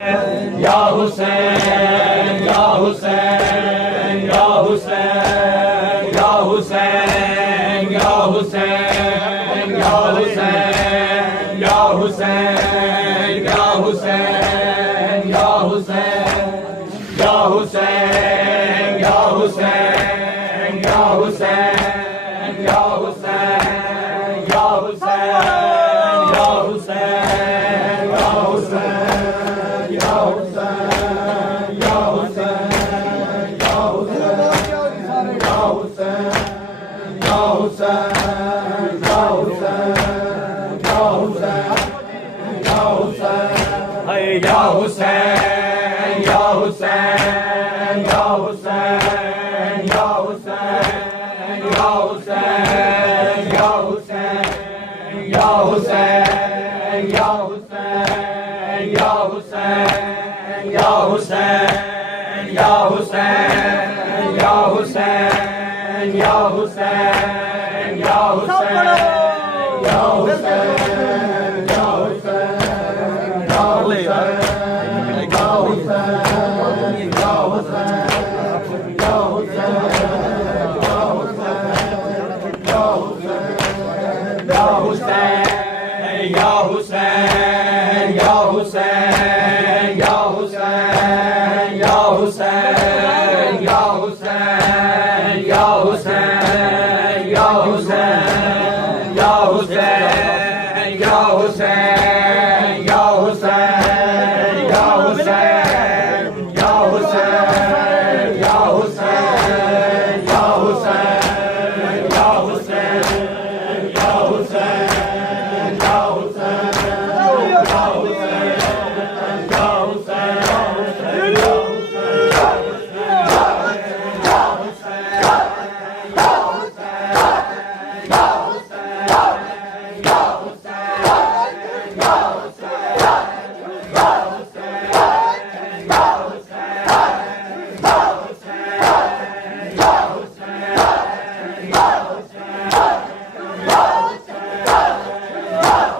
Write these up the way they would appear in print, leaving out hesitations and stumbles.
या हुसैन या हुसैन या हुसैन या हुसैन या हुसैन या हुसैन या हुसैन या हुसैन या हुसैन या हुसैन या हुसैन या हुसैन या हुसैन या हुसैन या हुसैन या या हुसैन या हुसैन या हुसैन या हुसैन या हुसैन या हुसैन या हुसैन या हुसैन या हुसैन या हुसैन या हुसैन या हुसैन या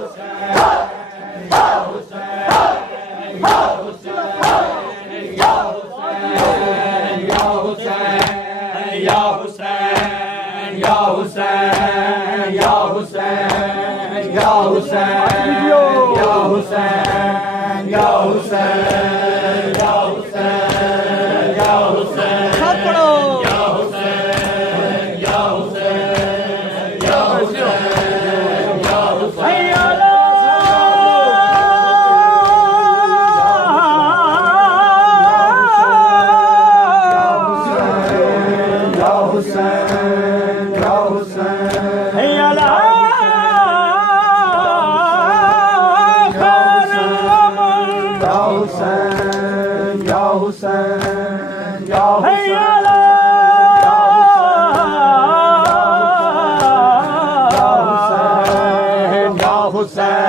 हुसैन या हुसैन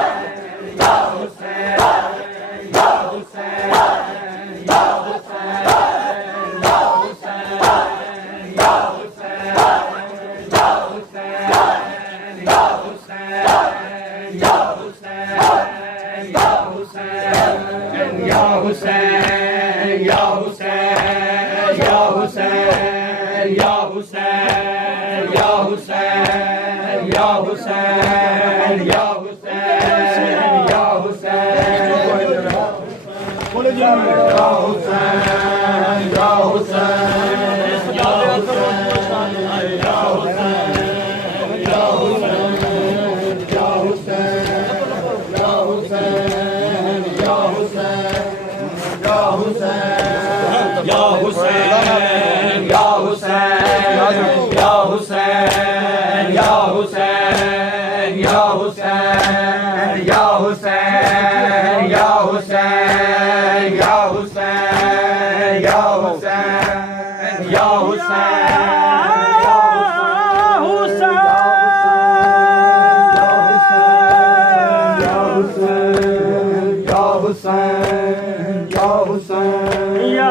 या Hüseyin, ya Hüseyin, ya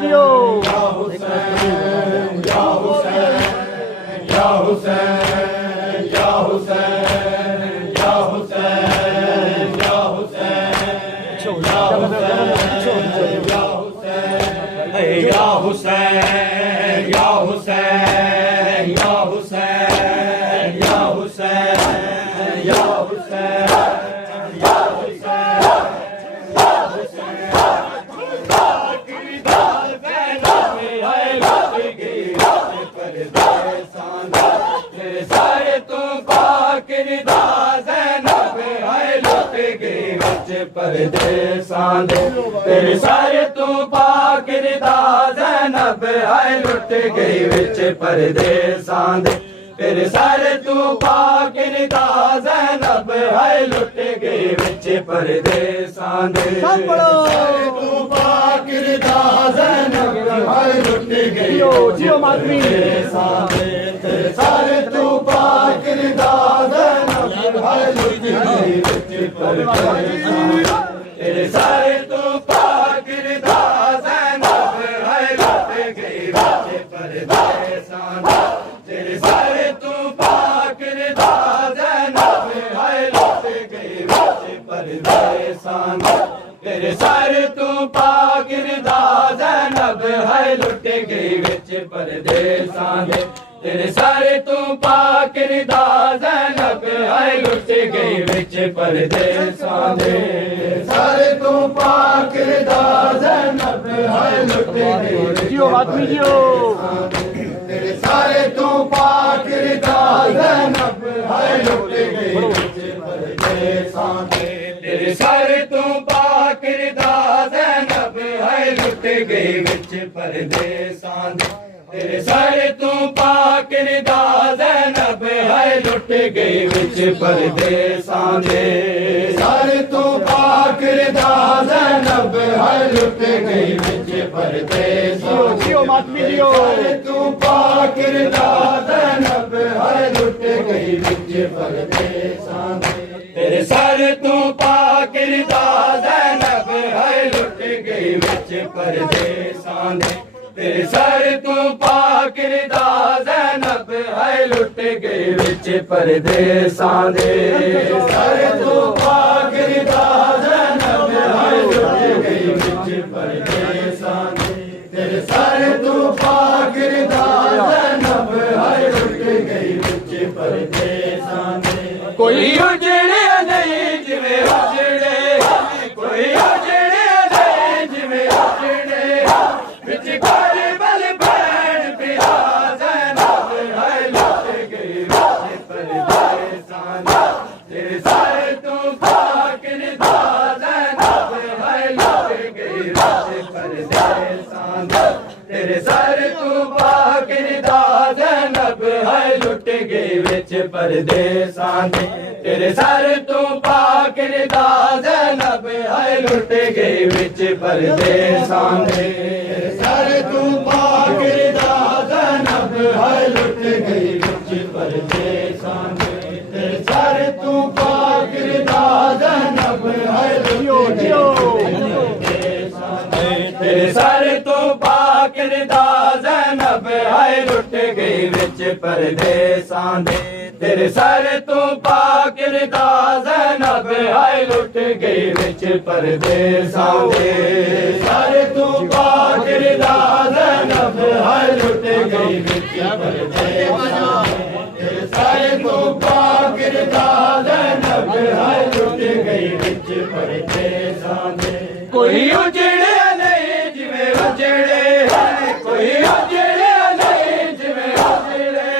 जियो या हुसैन या हुसैन या हुसैन या हुसैन या हुसैन या हुसैन या हुसैन या हुसैन या हुसैन या हुसैन परदेसां दे तेरे सारे तू पाक रिदा ज़ैनब हाय लुट गई विच परदेसां दे तेरे सारे तू पाक रिदा ज़ैनब हाय लुट गई विच परदेसां दे सारे तू पाक रिदा ज़ैनब हाय लुट गई जियो मातमी तेरे सारे तू पाक रिदा ज़ैनब हाय लुट गई विच परदेसां तेरे सारे तू पाक रिदा ज़ैनब हाय लुट गई विच परदेसां तेरे सारे तू पाक रिदा ज़ैनब हाय लुट गई विच परदेसां तेरे सारे तू पाक रिदा ज़ैनब हाय लुट गई विच परदेसां तेरे सारे तू पाक रिदा ज़ैनब हाय लुट गई विच परदेसां सारे तू पाक रिदा ज़ैनब हाय लुट गई जियो आदमी जियो तेरे सारे तू पाक रिदा ज़ैनब हाय लुट गई विच परदेसां तेरे सारे तू पाक रिदा ज़ैनब हाय लुट गई विच परदेसां तेरे सारे तू पाक रिदा ज़ैनब हाय लुट गई विच परदेसां सारे तू पाक रिदा ज़ैनब हाय लुट गई विच परदेसां जियो मातमी जियो सारे तू पाक रिदा ज़ैनब हाय लुट गई विच परदेसां तेरे सारे तू पाक रिदा ज़ैनब हाय लुट गई विच परदेसां तेरे सारे तू पाक रिदा ज़ैनब हाय लुट गई विच परदेसां सारे तू पाक रिदा ज़ैनब हाय लुट गई विच परदेसां तेरे सारे तू पाक रिदा ज़ैनब हाय लुट गई विच परदेसां कोई उजड़े नहीं जिवें उजड़े कोई उजड़े नहीं जिवें उजड़े विच करबल भैन पिया ज़ैनब हाय लुट गई विच परदेसां तेरे सारे तू पाक रिदा ज़ैनब हाय लुट गई विच परदेसां तेरे सारे तू पाक रिदा ज़ैनब हाय लुट गई विच परदेसां तेरे सारे तू पाक रिदा ज़ैनब हाय लुट गई विच परदेसां सारे तू पाक रिदा ज़ैनब हाय लुट गई विच परदेसां तेरे सारे तू पाक रिदा ज़ैनब हाय लुट गई तेरे सारे तू पाक रिदा ज़ैनब हाय लुट गई विच परदेसां तेरे सारे तू पाक रिदा ज़ैनब हाय लुट गई विच परदेसां सारे तू पाक रिदा ज़ैनब हाय लुट गई विच परदेसां तेरे सारे तू पाक रिदा ज़ैनब हाय लुट गई विच परदेसां कोई उजड़े नहीं जिवें उजड़े कोई उजड़े नहीं जिवें उजड़े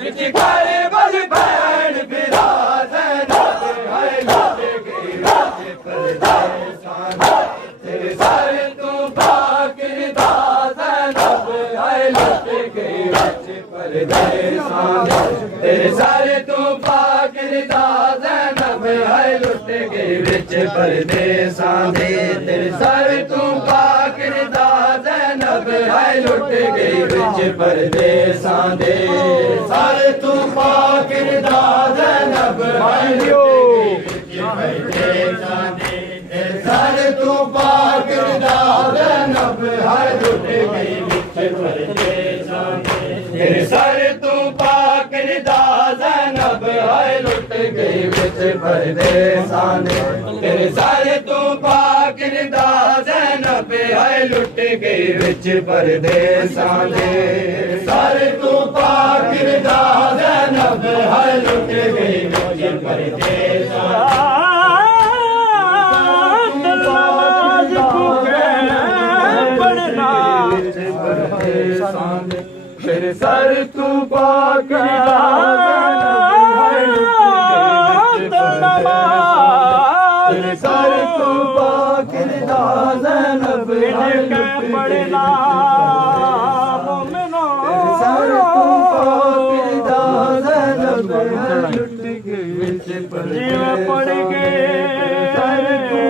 विच करबल भैन पिया ज़ैनब हाय लुट गई विच परदेसां तेरे सारे तू पाक रिदा ज़ैनब हाय लुट गई विच परदेसां तेरे सारे तू पाक रिदा ज़ैनब हाय लुट गई विच परदेसां तेरे सारे तू पाक रिदा ज़ैनब हाय लुट गई विच परदेसां सारे तू पाक रिदा ज़ैनब हाय लुट गई विच परदेसां सारे तू पाक रिदा ज़ैनब हाय लुट लुट गई विच परदेसां दे तेरे सर तू पाक निदा ज़ैनब हाय लुट गई विच परदेसां दे तेरे सर तू पाक निदा ज़ैनब हाय लुट गई विच परदेसां दे सर तू पाक निदा ज़ैनब हाय लुट गई विच परदेसां दे तेरे सर तू पाक तेरे सर तू पाक ज़ैनब पढ़ना मोमिनो सर तू पाक ज़ैनब लुट गई विच परदेसां पड़ गए सर तू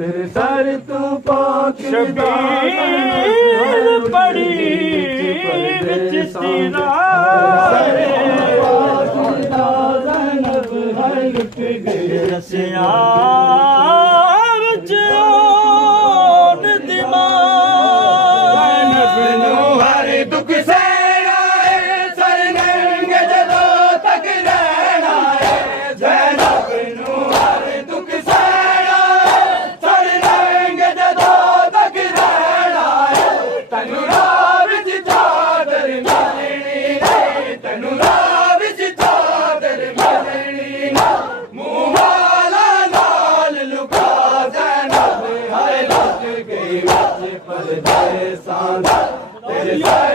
तेरे सर तू पाक शबीर पड़ी विच तेरा ज़ैनब हाय लुट गई रसिया विच ओन दिमाग हर दुख सहना है सर नंगे जदों तक रहना है ज़ैनब नू हर दुख तेरे